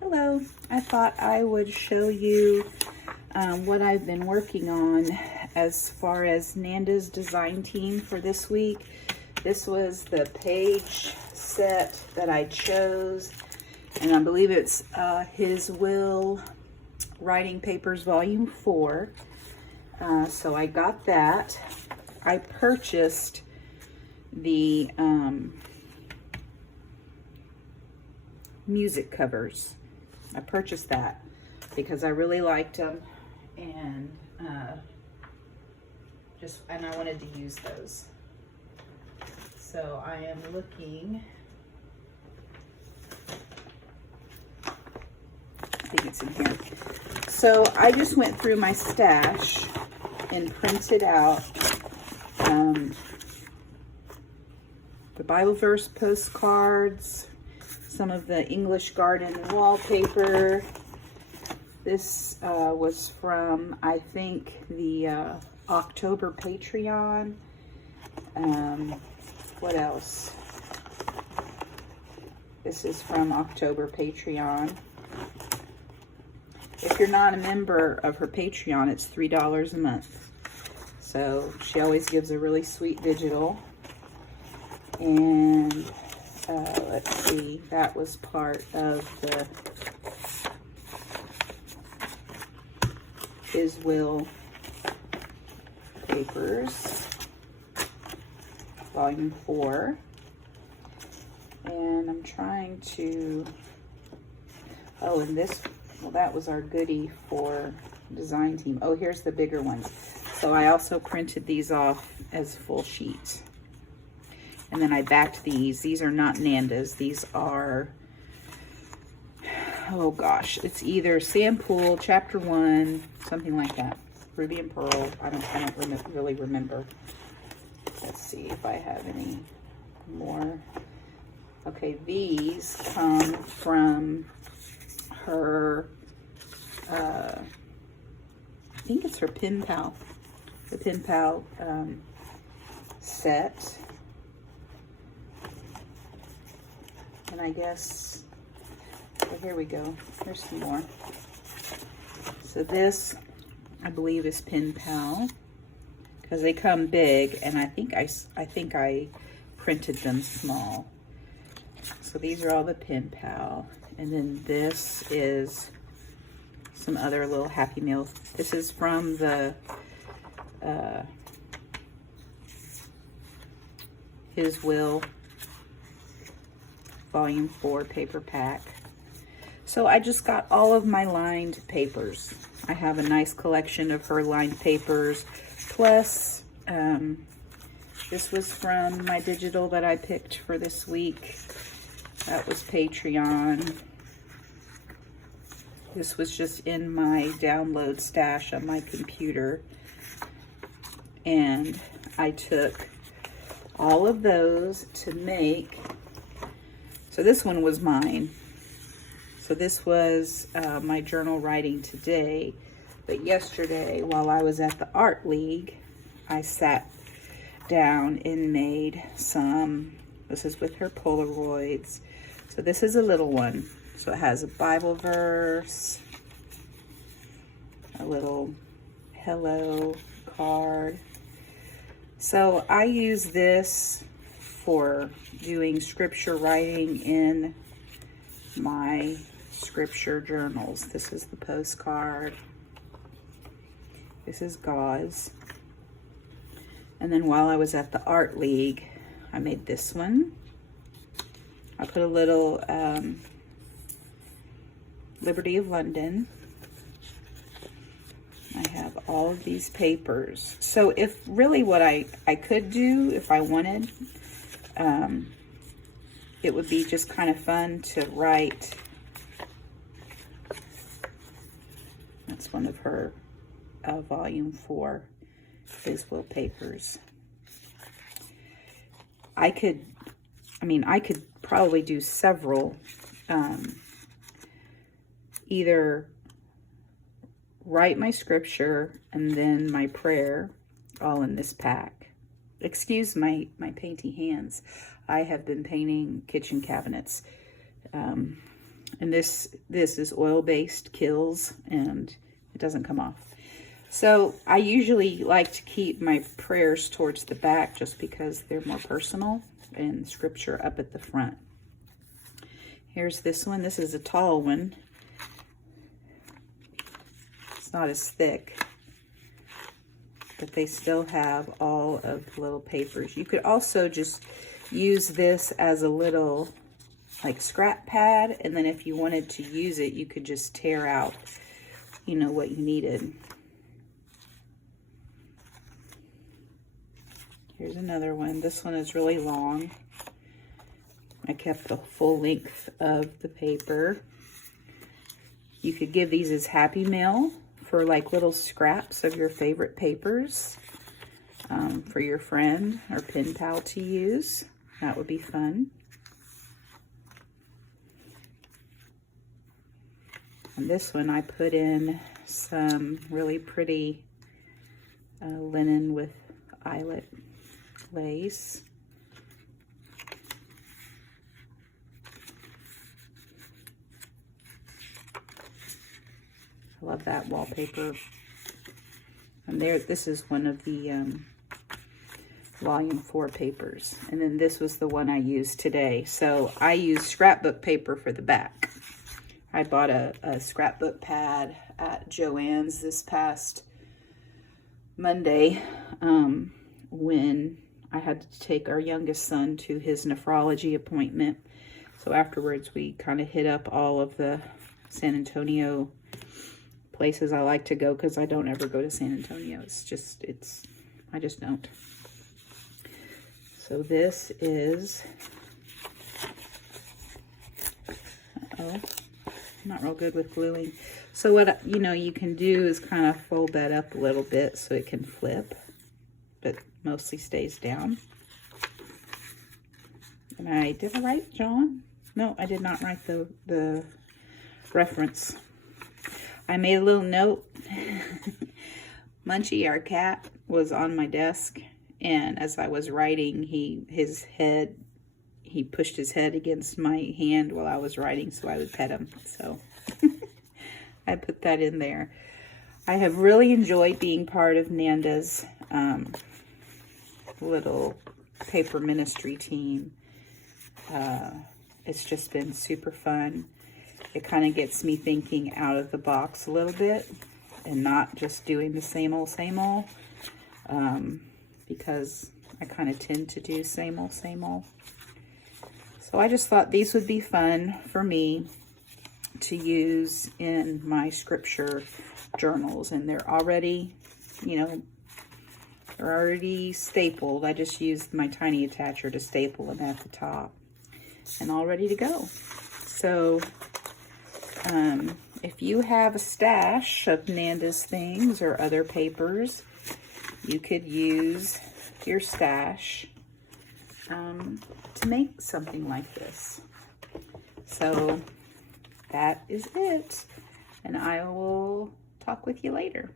Hello, I thought I would show you what I've been working on as far as Nanda's design team for this week. This was the page set that I chose, and I believe it's His Will Writing Papers Volume 4. So I got that. I purchased the music covers. I purchased that because I really liked them, and I wanted to use those. So I am looking. I think it's in here. So I just went through my stash and printed out the Bible verse postcards, some of the English garden wallpaper. This was from, I think, the October Patreon. What else? This is from October Patreon. If you're not a member of her Patreon, it's $3 a month. So she always gives a really sweet digital. And let's see, that was part of the His Will Papers, Volume 4. And I'm trying to, oh, and this, well, that was our goodie for design team. Oh, here's the bigger ones. So I also printed these off as full sheets. And then I backed these. These are not Nanda's. These are, oh gosh, it's either Sam Poole, Chapter 1, something like that. Ruby and Pearl. I don't really remember. Let's see if I have any more. Okay, these come from her, I think it's her Pen Pal. The Pen Pal set. And I guess, well, here we go. Here's some more. So this, I believe, is Pen Pal, because they come big, and I think I printed them small. So these are all the Pen Pal, and then this is some other little Happy Meal. This is from the His Will Volume 4 paper pack. So I just got all of my lined papers. I have a nice collection of her lined papers. Plus, this was from my digital that I picked for this week. That was Patreon. This was just in my download stash on my computer. And I took all of those to make. So this one was mine. So this was my journal writing today. But yesterday, while I was at the Art League, I sat down and made some. This is with her Polaroids. So this is a little one. So it has a Bible verse, a little hello card. So I use this for doing scripture writing in my scripture journals. This is the postcard. This is gauze. And then while I was at the Art League, I made this one. I put a little Liberty of London. I have all of these papers. So if really what I could do if I wanted, it would be just kind of fun to write. That's one of her Volume 4 His Will papers. I could probably do several, either write my scripture and then my prayer all in this pack. Excuse my painty hands. I have been painting kitchen cabinets And this is oil-based Kills, and it doesn't come off. So I usually like to keep my prayers towards the back just because they're more personal, and scripture up at the front. Here's this one. This is a tall one. It's not as thick, but they still have all of the little papers. You could also just use this as a little like scrap pad, and then if you wanted to use it, you could just tear out, you know, what you needed. Here's another one. This one is really long. I kept the full length of the paper. You could give these as Happy Mail for like little scraps of your favorite papers for your friend or pen pal to use. That would be fun. And this one I put in some really pretty linen with eyelet lace. I love that wallpaper. And there, this is one of the volume 4 papers. And then this was the one I used today. So I used scrapbook paper for the back. I bought a scrapbook pad at Joann's this past Monday when I had to take our youngest son to his nephrology appointment. So afterwards we kind of hit up all of the San Antonio places I like to go, because I don't ever go to San Antonio. I just don't. So this is, I'm not real good with gluing. So what, you know, you can do is kind of fold that up a little bit so it can flip, but mostly stays down. And did I write John? No, I did not write the reference. I made a little note. Munchie, our cat, was on my desk, and as I was writing, he pushed his head against my hand while I was writing so I would pet him. So I put that in there. I have really enjoyed being part of Nanda's little paper ministry team. It's just been super fun. It kind of gets me thinking out of the box a little bit and not just doing the same old, because I kind of tend to do same old. So I just thought these would be fun for me to use in my scripture journals, and they're already, you know, they're already stapled. I just used my tiny attacher to staple them at the top, and all ready to go. So if you have a stash of Nanda's things or other papers, you could use your stash to make something like this. So that is it, and I will talk with you later.